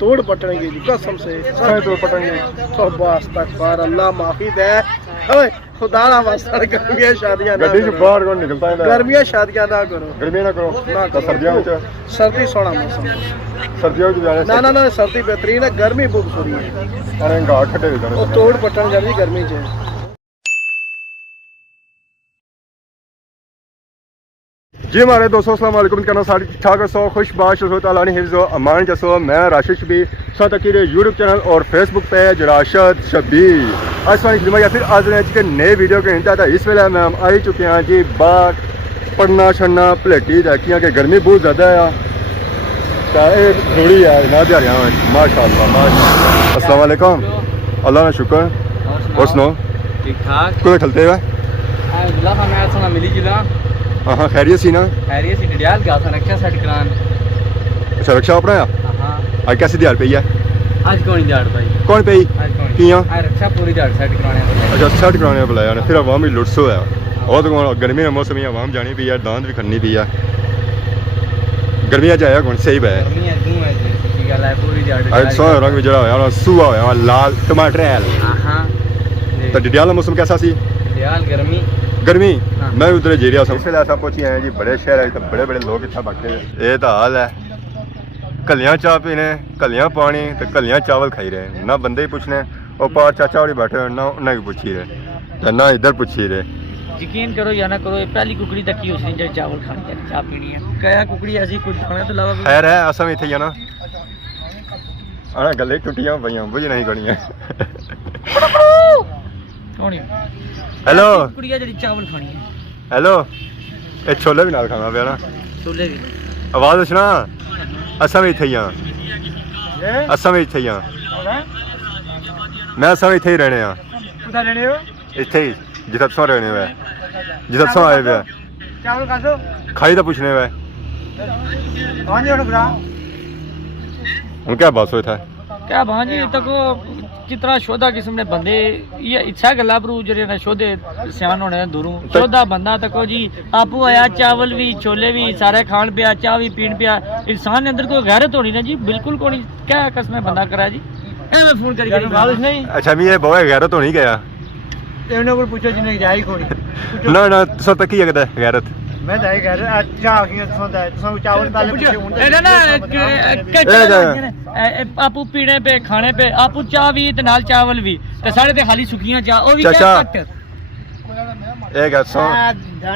तोड़ पटनेंगे जी कसम से तोड़ पटेंगे। तो बस तक पर अल्लाह माफी दे। ओए खुदा ना वास्ता गर्मियां शादियां ना गड्डी च बाहर कौन निकलता है? गर्मियां शादियां ना करो, गर्मियां ना करो ना तो सर्दियों में सर्दी सोना मौसम, सर्दियों में जाने ना ना ना सर्दी बेहतरीन है, गर्मी बहुत बुरी है। अरे घाट खट्टे जाने वो तोड़ पटन जानी गर्मी च। जी हमारे दोस्तों अस्सलाम वालेकुम कहना सारी ठीक ठाक सो खुशबाश अल्लाह ने हिफ्ज़ व अमान जसो। मैं राशिद शबीर साथ अकीरे यूट्यूब चैनल और फेसबुक पेज राशिद शबीर या फिर आज के नए वीडियो के इंतहा था। इस वेले मैं आई चुके हैं जी बाहर पढ़ना छड़ना भलेटी देखियाँ कि गर्मी बहुत ज़्यादा है थोड़ी है ना दिहाड़ियाँ माशाअल्लाह माशाअल्लाह। अस्सलाम वालेकुम अल्लाह ना शुक्र और सुनो ठीक ठाक कोई खलते हुए मिली जुला। हाँ खैरियत सी ना? खैरियत सी डडियाल गया था रक्षा सेट करान। अच्छा रक्षा अपना है? हाँ आज कैसी दिहाड़ पई है? आज कौन दिहाड़ भाई कौन पई कियां? रक्षा पूरी दिहाड़ सेट कराने। अच्छा सेट कराने बुलाया ने फिर आवाम भी लुटसो है और तो गर्मी का मौसम ही आवाम जानी पई है दांत भी खन्नी पई है गर्मी जाया कौन सही है पूरी दिहाड़ आज सोना रंग भी जड़ा होया सूआ होया लाल टमाटर है। हां तो डडियाल का मौसम कैसा सी? डडियाल गर्मी गर्मी मैं उधर जेरिया सब ऐसा पहुंची आए जी बड़े शहर है तो बड़े बड़े लोग इतना बैठे ये तो हाल है कलियां चाह पीने कलियां पानी तो कलियां चावल खाई रहे ना बंदे ही पूछने और पार चाचा वाली बैठे ना उन्हें भी पूछी रहे ना इधर पूछी रहे। यकीन करो या ना करो ये पहली कुकड़ी तक की उसने जो चावल खाने है चाह पीनी है क्या कुकड़ी ऐसी कुछ खाने तो अलावा खैर है असम इथे ही है ना अरे गले टुटियां पईयां बुझ नहीं गणियां हेलो कुकड़ी जेडी चावल खानी है हेलो ये छोले भी नाल खाना पिया ना छोले भी आवाज सुना असम इथे ही हां असम इथे ही हां मैं असम इथे ही रहने हां कुदा रहने हो इथे ही जिथे तुम रहने हुए जिथे तुम आए हुए चावल खासो खाई तो पूछने हुए कौन जी उठा हम क्या बात हुई था क्या भांजी तक कितना शोधा किस्म ने बंदे ये इच्छा गला पर जरे ना शोधे सियान होने दूरों शोधा बंदा तको जी आपू आया चावल भी छोले भी सारे खान पिया चाह भी पीन पिया इंसान के अंदर कोई गैरत होनी ना जी बिल्कुल कोई क्या कसम बंदा करा जी मैं फोन करके नहीं। अच्छा मैं ये बहुत गैरत होनी गया इन्होंने को पूछो जिन्हें जाई कोनी ना ना तुसा तक ही लगदा है गैरत मैं दाई कह रहा अच्छा आखियां सुनदा है तुसा चावल पहले पूछे ना ना आपू पीने पे खाने पे आपू चाह भी ते नाल चावल भी ते सारे ते खाली सुखियां चाह ओ भी क्या घट ए गसो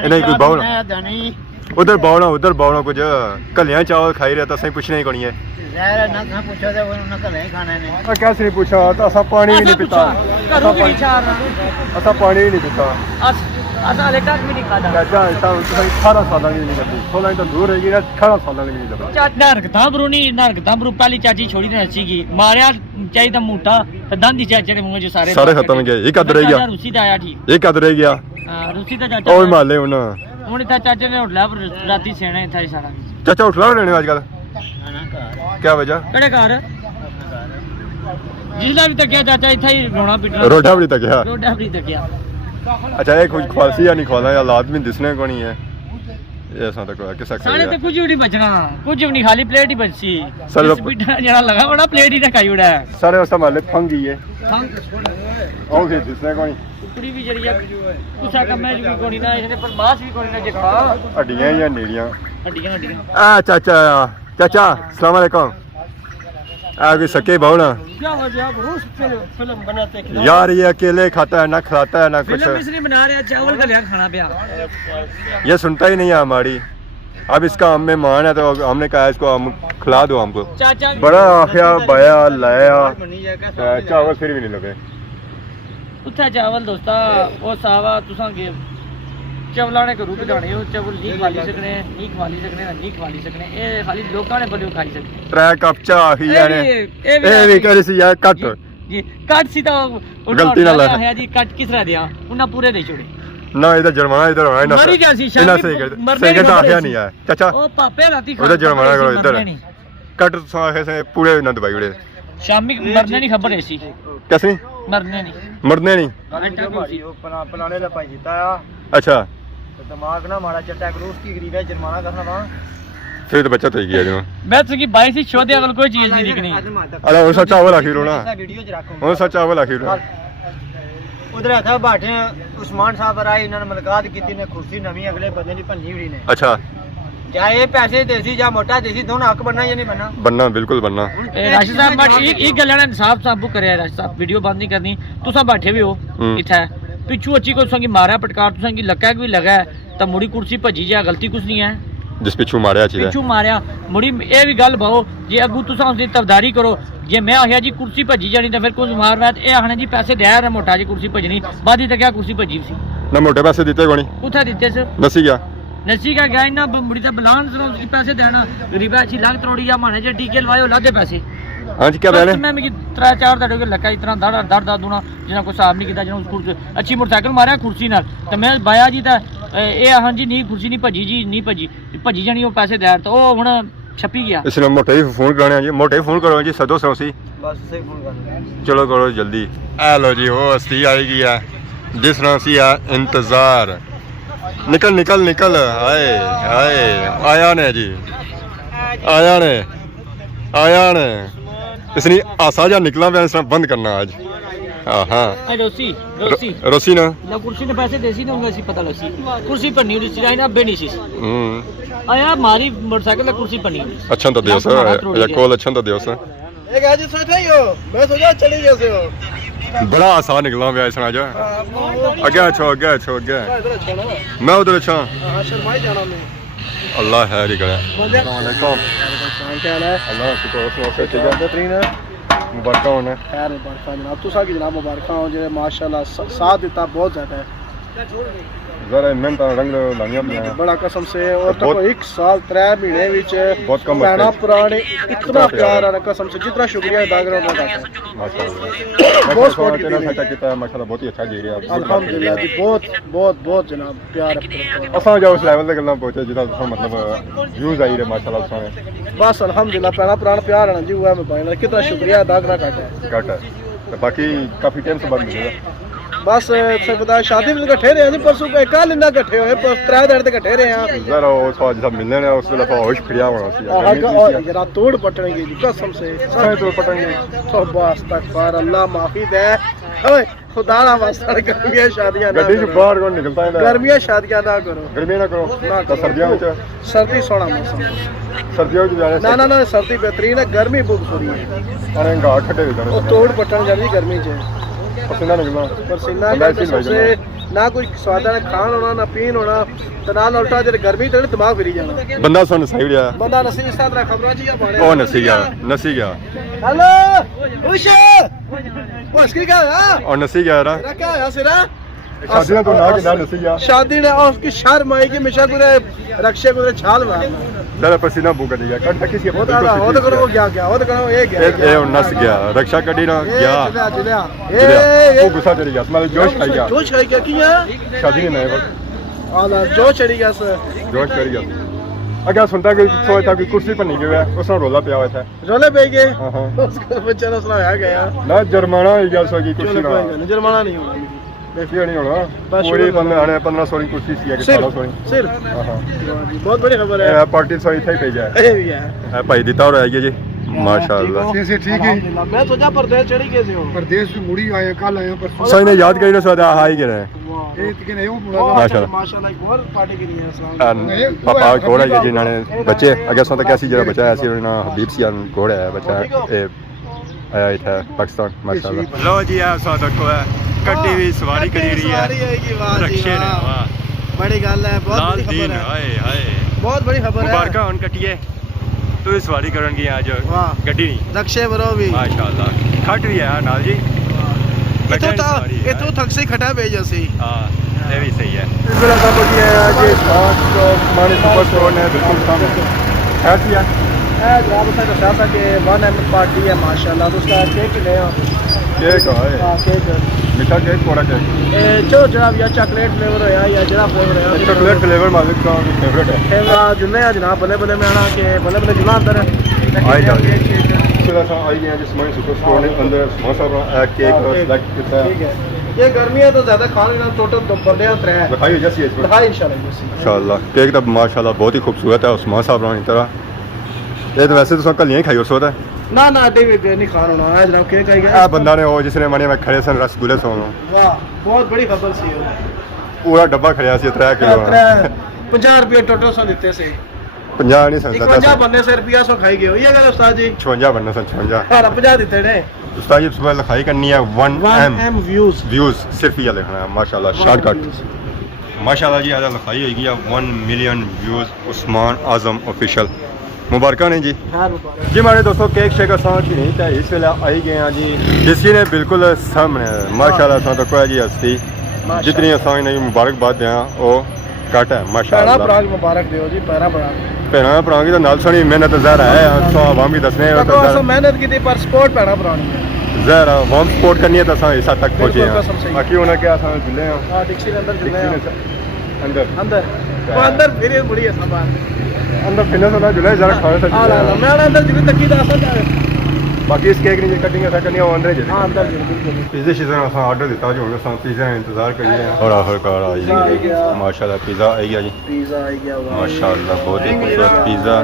नहीं कोई बाउल उधर बाउना कुछ कलियां चावल खाई रहे तो सही पूछने ही कोनी है यार ना ना पूछो ते उन्होंने कल ही खाने ने कैसे नहीं पूछा तो असा पानी भी नहीं पीता करो भी नहीं चार असा पानी भी नहीं पीता असा ले तक भी नहीं खाता चाचा ऐसा 18 साल की नहीं करती 16 तो दूर रहेगी ना 18 साल की नहीं करती चाचा नरक ताबरू पहली चाची छोड़ी ने हसी की मारया चाहिए मोटा तो दांती चाचे ने मुंह जो सारे खत्म गए एक कद रह गया रूसी दा आया ठीक एक कद रह गया हां रूसी दा चाचा ओए माले हुन इथा चाचे ने उठला राती सेना इथा ही सारा चाचा उठला रहने आजकल क्या वजह कड़े घर जिसला भी तक चाचा इथा ही रोना पीटना रोडा भी तक गया रोडा भी तक गया। अच्छा ये कुछ ख्वासी या नहीं ख्वाला या लाद में दिसने को नहीं है ऐसा तो कोई किसा सारे तो कुछ भी नहीं बचना कुछ भी नहीं खाली प्लेट ही बचसी सर पीटना जरा लगा बड़ा प्लेट ही ना खाई उड़ा है सारे उस माले फंगी है फंग ओके दिसने को नहीं कुकड़ी भी जरिया कुसा का मैच भी कोनी ना इसने पर मांस भी कोनी ना जे खा हड्डियां या नीड़ियां हड्डियां आ चाचा चाचा अस्सलाम वालेकुम आगे सके बहुना क्या वजह रोज फिल्म बनाते हैं यार ये अकेले खाता है ना खिलाता है ना कुछ फिल्म इसलिए बना रहे हैं चावल का लिया खाना पिया ये सुनता ही नहीं है हमारी अब इसका हम में मान है तो हमने कहा इसको हम खिला दो हमको चाचा बड़ा आखिया बाया लाया चावल फिर भी नहीं लगे उत्थे चावल दोस्ता वो सावा तुसा के चावलाने के रूप जाने हो चावल नहीं खा सकने नहीं खा सकने नहीं खा सकने ये खाली लोकां ने बलियो खाई सकते त्रै कप चाह ही याने ए भी करे सी यार कट जी कट सी तो गलती ना ला है जी कट किस तरह दिया उन्ना पूरे दे छोड़े ना इधर जुर्माना इधर होना ना मरी जासी इना सही कर आखिया नहीं है चाचा ओ पापे राती उधर जुर्माना करो इधर कट साहे से पूरे ना दबाई उड़े शामी मरने नहीं खबर ऐसी कैसे मरने नहीं बनाने ला पाई जीता अच्छा दिमाग ना माड़ा चट्टा क्रूस की गरीब है जुर्माना करना वहां फिर तो बचत होगी है मैं तो भाई सी शोधे अगल कोई चीज नहीं दिखनी अरे वो सच्चा वाला खीरो ना वो सच्चा वाला खीरो उधर था बैठे उस्मान साहब आए इन्होंने मुलाकात की ने कुर्सी नवी अगले बंदे की भन्नी हुई ने अच्छा क्या ये पैसे देसी या मोटा देसी दोनों हक बनना या नहीं बनना बनना बिल्कुल बनना राशिद साहब एक गल ने इंसाफ साबू करे राशिद साहब वीडियो बंद नहीं करनी तुसा बैठे भी हो इथे पिछू अच्छी को संगी मारा पटकार तुसा की लक्का भी लगा है तो मुड़ी कुर्सी भजी जा गलती कुछ नहीं है जिस पिछू मारिया चीज पिछू मारिया मुड़ी ये भी गल भाओ जे अगू तुसा उसकी तबदारी करो जे मैं आखिया जी कुर्सी भजी जानी तो फिर कुछ मारना ये आखने जी पैसे दे रहा मोटा जी कुर्सी भजनी बादी तक क्या कुर्सी भजी सी ना मोटे पैसे दिते कोनी कुत्थे दिते सर नसी गया नसी का गया इना मुड़ी तो बलान सर उसकी पैसे देना गरीबा अच्छी लाख तरोड़ी या माने जे टीके लवाए लादे पैसे हां जी क्या बैले मैं मिगी 3-4 तड़े के लका इतना दड़ दूना जिना कोई हिसाब नहीं कीता जिना उस कुर्सी अच्छी मोटरसाइकिल मारिया कुर्सी नाल तो मैं बाया जी ता ए हां जी नहीं कुर्सी नहीं भजी जी नहीं भजी जानी वो पैसे दे तो ओ हुन छपी गया इसने मोटे ही फोन कराने जी मोटे फोन करो जी सदो सौसी बस से फोन कर चलो करो जल्दी आ लो जी वो हस्ती आएगी है जिस तरह सी है इंतजार निकल निकल निकल हाय हाय आया ने जी आया ने इसने आसा जा निकला मैं इसने बंद करना आज हाँ रोसी ना कुर्सी ने पैसे देसी ना होंगे पता लसी कुर्सी पर नहीं उसी आई ना बेनी सी आया मारी मोटरसाइकिल कुर्सी पर नहीं अच्छा तो दियो सर या कॉल अच्छा तो दियो सर एक आज सोचा ही हो मैं सोचा चली जैसे हो बड़ा आसान निकला मैं इसने आज आगे अच्छो मैं उधर अच्छा हां शर्माई जाना मैं अल्लाह है री करे वालेकुम क्या हाल है अल्लाह शुक्र से ठीक है बेहतरीन है मुबारक हो ने खैर मुबारक जनाब तुसा की जनाब मुबारक हो जे माशाल्लाह साथ देता बहुत ज्यादा है जरा मेहनत रंग लानिया भी बड़ा कसम से और तो 1 साल 3 महीने विच बहुत कम बहना पुराने इतना प्यार है कसम से जितना शुक्रिया अदा करो माशाल्लाह बहुत सपोर्ट किया माशाल्लाह बहुत ही अच्छा जी रहा अल्हम्दुलिल्लाह जी बहुत जनाब प्यार है असा जाओ उस लेवल तक गल्ला पहुंचे जिदा तुसा मतलब व्यूज आई रहे माशाल्लाह तुसा बस अल्हम्दुलिल्लाह पहला पुराना प्यार है जी हुआ मैं भाई कितना शुक्रिया अदा करना घट है तो बाकी काफी टाइम से बाद मिलेगा बस पता शादी में इकट्ठे रहे हैं परसों कल इन्ना इकट्ठे होए 3 दिन इकट्ठे रहे हैं जरा उस बात जब मिलने ने उस वेला होश खड़िया होना सी जरा तोड़ पटनेंगे जी कसम से सारे तोड़ पटेंगे तो बस तक पर अल्लाह माफी दे ओए खुदा ना वास्ता गर्मियां शादियां ना गड्डी से बाहर कौन निकलता है गर्मियां शादियां ना करो गर्मी ना करो ना तो सर्दियों में सर्दी सोना मौसम सर्दियों में जाने ना सर्दी बेहतरीन है गर्मी बहुत बुरी है अरे घाट खटे वो तोड़ पटन जानी गर्मी च पसीना निकलना पसीना से ना कोई स्वादा ना खान होना ना पीन होना तो ना उल्टा जब गर्मी तो दिमाग फिरी जाना बंदा सन सही गया बंदा नसी इस तरह खबर जी बाड़े ओ नसी गया हेलो खुश बस की क्या है और नसी गया रा क्या है सिरा शादी तो ना के ना नसी गया शादी ने और उसकी शर्म आई कि मिशा को रक्षे को छाल मारना जरा पसीना भूख दिया कट तक किसी वो तो करो क्या वो तो करो ये गया ए नस गया रक्षा कडी ना गया चलिया वो गुस्सा चढ़ गया मतलब जोश खाई गया किया शादी ने नए वक्त आला जोश चढ़ गया सर जोश चढ़ गया अगर सुनता कि सोचता कि कुर्सी पर नहीं गया उसने रोला पिया हुआ था रोले पे गए हां उसका बेचारा सुनाया गया ना जुर्माना हो गया सो की कुर्सी का जुर्माना नहीं होगा देखिए नहीं होना पूरी 1500 की कुर्सी सी है कि 1600 सिर्फ हां बहुत बड़ी खबर है पार्टी सॉरी थे पे जाए ए भी है भाई देता और आइए जी माशाल्लाह कैसे ठीक है मैं सोचा परदेश चढ़ी कैसे हो परदेश से मुड़ी आए कल आए पर सही ने याद करी ना सदा हाई के रहे ये कि नहीं वो पूरा माशाल्लाह एक और पार्टी की है पापा घोड़ा है जिन्होंने बच्चे अगर सो तक कैसी जरा बच्चा ऐसी ना हबीब सी घोड़ा है बच्चा आया था पाकिस्तान माशाल्लाह लो जी आ स्वागत को है गड्डी भी सवारी करी रही है रक्षे ने वाह बड़ी गल है बहुत बड़ी खबर है हाय हाय बहुत बड़ी खबर है मुबारक होन कटिए तो सवारी करन की आज गड्डी नहीं रक्षे बरो भी माशाल्लाह खट भी है नाल जी इतो थक से खटा भेज सी हां ये भी सही है इस वेला सब की है आज स्मार्ट माने सुपर स्टोर ने बिल्कुल सामने खैर किया है जनाब से दसा था कि 1 एम पार्टी है माशाल्लाह तो उसका केक ले केक है हां केक मीठा केक कोड़ा केक जो जनाब या चॉकलेट फ्लेवर है या जरा फ्लेवर है चॉकलेट फ्लेवर मालिक का फेवरेट है फेवरेट जुल्ले है जनाब बल्ले बल्ले में आना के बल्ले बल्ले जुला अंदर आई जाओ आई गए जिस माने सुपर स्टोर ने अंदर बहुत सारा केक सेलेक्ट किया है ये गर्मियां तो ज्यादा खाने ना टोटल दो बंदे हैं 3 दिखाइए जैसी है इसमें हाँ इंशाल्लाह इंशाल्लाह केक तो माशाल्लाह बहुत ही खूबसूरत है उस्मान साहब रानी तरह ये तो वैसे तो सब कलियां ही खाई और सोता है ना ना डे भी नहीं खाना होना है जनाब केक आई आ गया बंदा ने वो जिसने मने में खड़े सन रसगुल्ले सोनो वाह बहुत बड़ी खबर सी हो पूरा डब्बा खड़िया सी 3 किलो 50 रुपये टोटल सो दिते से 50 नहीं सकता 51 बंदे से रुपया सो खाई गए हो ये गल उस्ताद जी 56 बनना सन 56 हां 50 दिते ने उस्ताद जी सुबह लिखाई करनी है 1M व्यूज व्यूज सिर्फ ये लिखना है माशाल्लाह शॉर्टकट माशाल्लाह जी आज लिखाई होगी 1 मिलियन व्यूज उस्मान आजम ऑफिशियल मुबारक ने जी जी हमारे दोस्तों केक शेक असां की नहीं था इस वेले आई गए हैं जी जिसकी ने बिल्कुल सामने माशाल्लाह असां तो कोई जी हस्ती जितनी असां ने मुबारकबाद दें वो घट है माशाल्लाह पैरा प्राग मुबारक दियो जी पैरा प्राग पैरा प्राग तो नाल सोनी मेहनत ज़ाहिर है असां आवाम भी दसने तो असां मेहनत की थी पर स्पोर्ट पैरा प्राग ज़ाहिर आवाम सपोर्ट करनी है तो असां इस हद तक पहुंचे हैं बाकी उन्हें क्या असां जुले हैं हां डिक्सी के अंदर जुले हैं अंदर अंदर वो अंदर फिर बड़ी है सामान अंदर फिनस होता जुले जरा खाने से हां ला मैं अंदर जुले तक की दासा जा बाकी इस केक नहीं कटिंग ऐसा करनी है वो अंदर ही हां अंदर बिल्कुल पिज़्ज़ा शिज़्ज़ा असां ऑर्डर दिता जो असां पिज़्ज़ा इंतजार करिए और आखिरकार आई माशाल्लाह पिज़्ज़ा आई गया जी पिज़्ज़ा आई गया माशाल्लाह बहुत ही खूबसूरत पिज़्ज़ा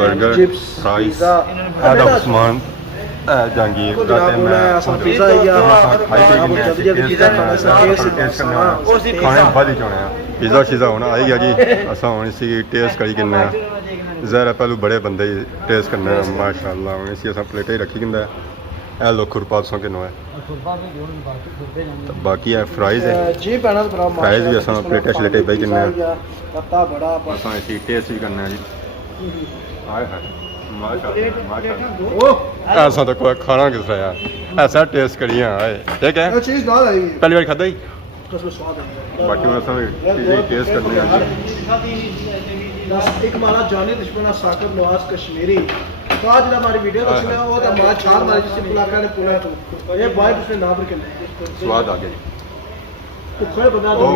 बर्गर फ्राइज आधा उस्मान जहांगीर पिज़्ज़ा आई गया जल्दी पिज़्ज़ा खाना खाने बाद ही चोने पिज़्ज़ा शिज़्ज़ा होना आई गया जी असां हुण इसी टेस्ट करी किन्ने ज़ाहिर पहलू बड़े बंदे टेस्ट करने माशाल्लाह हुण इसी असां प्लेटें रखी किंदा ए लो खुरपात सो किनो है तो बाकी है फ्राइज है जी पैना फ्राइज भी असां प्लेटें शलेटें भाई किन्ने पत्ता बड़ा असां इसी टेस्ट भी करना है जी हाय हाय माशाल्लाह माशाल्लाह ओह ऐसा तो कोई खाना किस तरह यार ऐसा टेस्ट करिए हाय ठीक है चीज डाल आई पहली बार खाता ही कसम स्वाद है बाकी मैं सब टेस्ट करने हैं एक हमारा जाने दुश्मन साकर नवाज कश्मीरी तो आज हमारी वीडियो तो सुना वो हमारा छाल मारी जिससे पुलाका ने पुला तो ये बॉय उसने नाम रखे स्वाद आ गया तो खड़े बता दो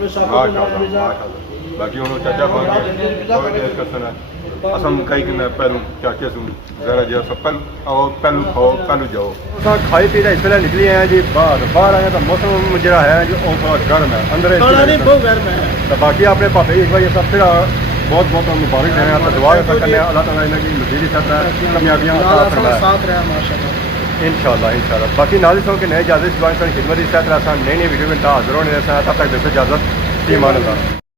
मैं साकर माशाल्लाह बाकी उन्होंने चाचा खान टेस्ट करना असम कई कि पहलू चाचे सुन जरा जो सब पहलू खाओ पहलू जाओ खाई पी इस वे निकली आए जी बाहर आए तो मौसम जो है जो थोड़ा गर्म है अंदर बहुत गर्म है तो बाकी अपने भापे एक बार सब फिर बहुत बहुत मुबारक देने तो दुआ करने अल्लाह ताला इनकी मजीद कामयाबियां साथ रहा माशाल्लाह इंशाल्लाह बाकी नाज़िरों के नए इजाज़त खिदमत इस तरह नई वीडियो में हाजिर होने तब तक दोस्तों इजाज़त ईमान अल्लाह।